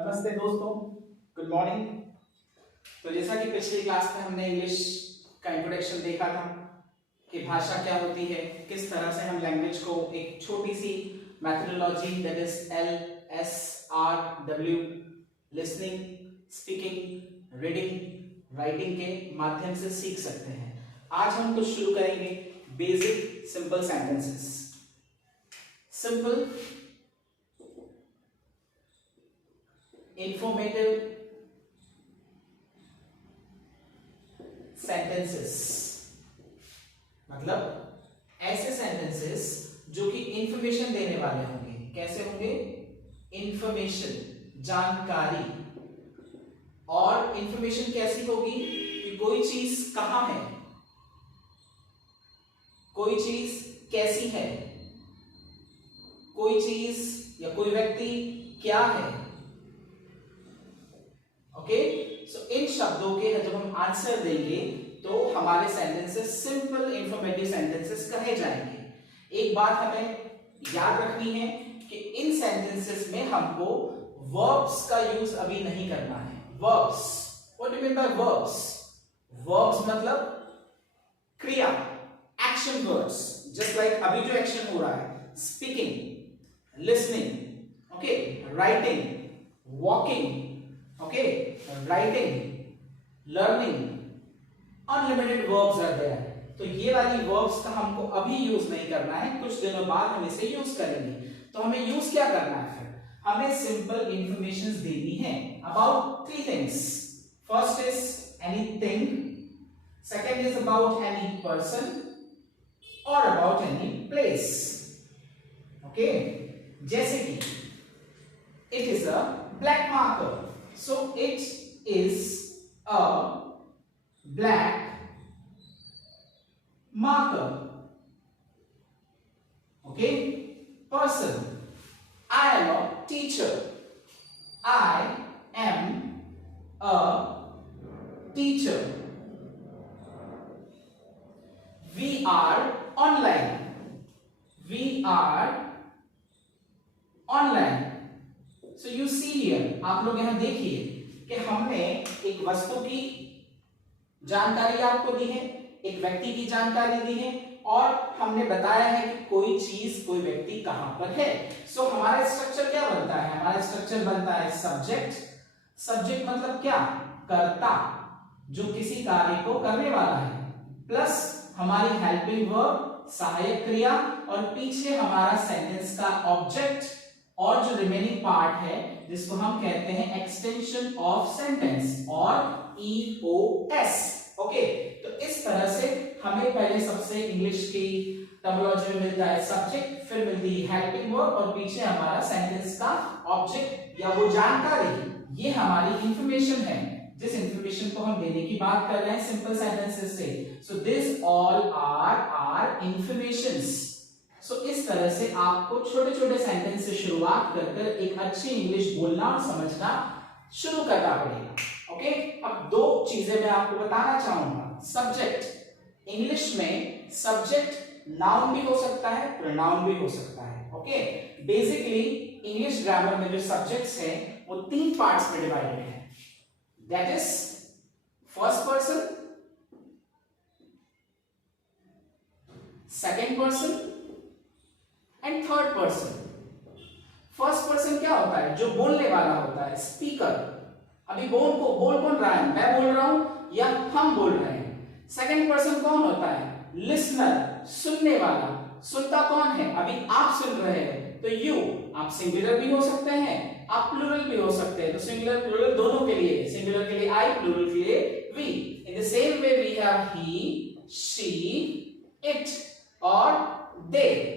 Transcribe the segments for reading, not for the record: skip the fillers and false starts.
नमस्ते दोस्तों, good morning. तो जैसा कि पिछली क्लास में हमने इंग्लिश का इंट्रोडक्शन देखा था कि भाषा क्या होती है, किस तरह से हम लैंग्वेज को एक छोटी सी methodology that is LSRW listening, speaking, reading, writing के माध्यम से सीख सकते हैं। आज हम कुछ शुरू करेंगे basic simple sentences. Simple, informative sentences, मतलब ऐसे सेंटेंसेस जो कि इंफॉर्मेशन देने वाले होंगे। कैसे होंगे? इंफॉर्मेशन, जानकारी। और इंफॉर्मेशन कैसी होगी कि कोई चीज कहां है, कोई चीज कैसी है, कोई चीज या कोई व्यक्ति क्या है। ओके, सो इन शब्दों के जब हम आंसर देंगे तो हमारे सेंटेंसेस सिंपल इंफॉर्मेटिव सेंटेंसेस कहे जाएंगे। एक बात हमें याद रखनी है कि इन सेंटेंसेस में हमको वर्ब्स का यूज अभी नहीं करना है। Verbs, what do you mean by verbs? Verbs मतलब क्रिया, एक्शन वर्ड्स। जस्ट लाइक अभी जो एक्शन हो रहा है, speaking, listening, okay, writing, walking, okay, writing, learning, unlimited verbs are there। तो ये वाली verbs का हमको अभी यूज नहीं करना है, कुछ दिनों बाद हम इसे यूज करेंगे। तो हमें यूज क्या करना है फिर? हमें सिंपल इंफॉर्मेशन देनी है about three things. First is anything, second is about any person और अबाउट एनी प्लेस। ओके, जैसे कि it is a black marker, so it is a black marker। okay, person, I am a teacher, I am a teacher। we are online, we are online। So you see here, आप लोग यहां देखिए कि हमने एक वस्तु की जानकारी आपको दी है, एक व्यक्ति की जानकारी दी है और हमने बताया है कि कोई चीज, कोई व्यक्ति कहां पर है। सो हमारा स्ट्रक्चर क्या बनता है? हमारा स्ट्रक्चर बनता है सब्जेक्ट। सब्जेक्ट मतलब क्या? कर्ता, जो किसी कार्य को करने वाला है, प्लस हमारी हेल्पिंग वर्ब, सहायक क्रिया, और पीछे हमारा सेंटेंस का ऑब्जेक्ट और जो रिमेनिंग पार्ट है जिसको हम कहते हैं एक्सटेंशन ऑफ सेंटेंस और EOS। ओके, तो इस तरह से हमें पहले सबसे इंग्लिश की टर्मिनोलॉजी में मिलता है सब्जेक्ट, फिर मिलती है हेल्पिंग वर्ब और पीछे हमारा सेंटेंस का ऑब्जेक्ट या वो जानकारी। ये हमारी इंफॉर्मेशन है, जिस इंफॉर्मेशन को हम देने की बात कर रहे हैं सिंपल सेंटेंसेस से। So this all are informations. सो इस तरह से आपको छोटे छोटे सेंटेंस से शुरुआत कर एक अच्छी इंग्लिश बोलना और समझना शुरू करना पड़ेगा। ओके, अब दो चीजें मैं आपको बताना चाहूंगा। सब्जेक्ट, इंग्लिश में सब्जेक्ट नाउन भी हो सकता है, प्रोनाउन भी हो सकता है। ओके, बेसिकली इंग्लिश ग्रामर में जो सब्जेक्ट्स हैं वो तीन पार्ट्स में डिवाइडेड है। That is first person, second person and third person. First person क्या होता है? जो बोलने वाला होता है, स्पीकर। अभी बोल कौन रहा है? मैं बोल रहा हूं या हम बोल रहे हैं। सेकंड पर्सन कौन होता है? लिसनर, सुनने वाला। सुनता कौन है? अभी आप सुन रहे हैं तो यू। आप सिंगुलर भी हो सकते हैं, आप प्लूरल भी हो सकते हैं। तो सिंगुलर प्लूरल दोनों के लिए, सिंगुलर के लिए आई, प्लूरल के लिए we. In the same way we have he, she, it और दे।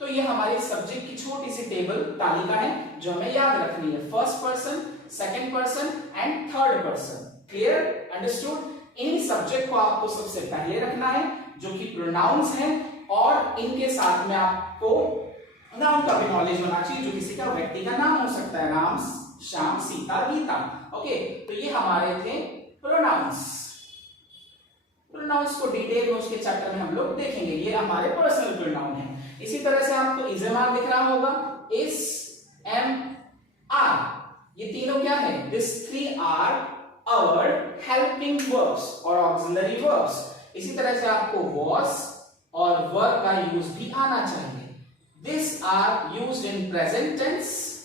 तो ये हमारी सब्जेक्ट की छोटी सी टेबल तालिका है जो हमें याद रखनी है। First person, second person and third person. Clear? Understood? In subject को आपको सबसे पहले रखना है जो कि प्रोनाउंस हैं, और इनके साथ में आपको नाउन का भी नॉलेज होना चाहिए जो किसी का व्यक्ति का नाम हो सकता है, राम, श्याम, सीता, गीता। ओके, तो ये हमारे थे प्रोनाउंस। प्रोनाउंस को डिटेल में उसके चैप्टर में हम लोग देखेंगे। ये हमारे पर्सनल प्रोनाउन है। इसी तरह से आपको इजमार दिख रहा होगा, इस, एम, आर, ये क्या है? This three are our helping verbs और ऑक्सिलरी वर्ब्स। इसी तरह से आपको वॉज और वर का यूज भी आना चाहिए। This are used in present tense,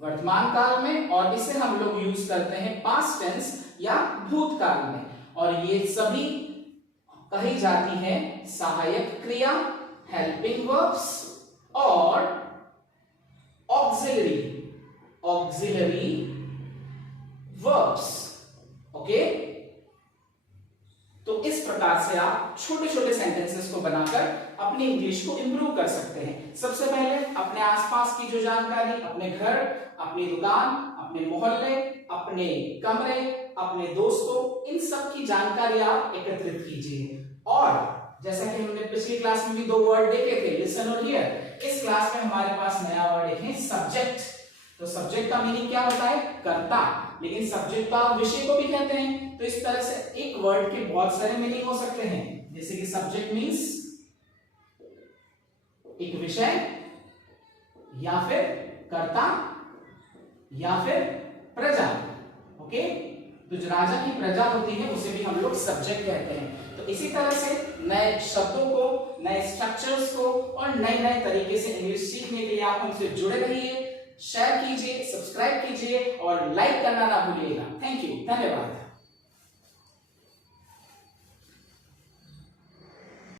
वर्तमान काल में, और इसे हम लोग यूज करते हैं पास्ट टेंस या भूतकाल में। और ये सभी कही जाती है सहायक क्रिया, हेल्पिंग वर्ब्स और ऑक्सिलरी वर्ब्स। ओके, तो इस प्रकार से आप छोटे छोटे सेंटेंसेस को बनाकर अपनी इंग्लिश को इंप्रूव कर सकते हैं। सबसे पहले अपने आसपास की जो जानकारी, अपने घर, अपनी दुकान, अपने मोहल्ले, अपने कमरे, अपने दोस्तों, इन सब की जानकारी आप एकत्रित कीजिए। और जैसा कि हमने पिछली क्लास में भी दो वर्ड देखे थे, लिसन और हियर, इस क्लास में हमारे पास नया वर्ड है सब्जेक्ट। तो सब्जेक्ट का मीनिंग क्या होता है? कर्ता। लेकिन सब्जेक्ट तो आप विषय को भी कहते हैं, तो इस तरह से एक वर्ड के बहुत सारे मीनिंग हो सकते हैं। जैसे कि सब्जेक्ट मीन्स एक विषय, या फिर कर्ता, या फिर प्रजा। ओके, तो जो राजा की प्रजा होती है उसे भी हम लोग सब्जेक्ट कहते हैं। तो इसी तरह से नए शब्दों को, नए स्ट्रक्चर्स को और नए नए तरीके से इंग्लिश सीखने के लिए आप हमसे जुड़े रहिए। शेयर कीजिए, सब्सक्राइब कीजिए और लाइक करना ना भूलिएगा। थैंक यू, धन्यवाद।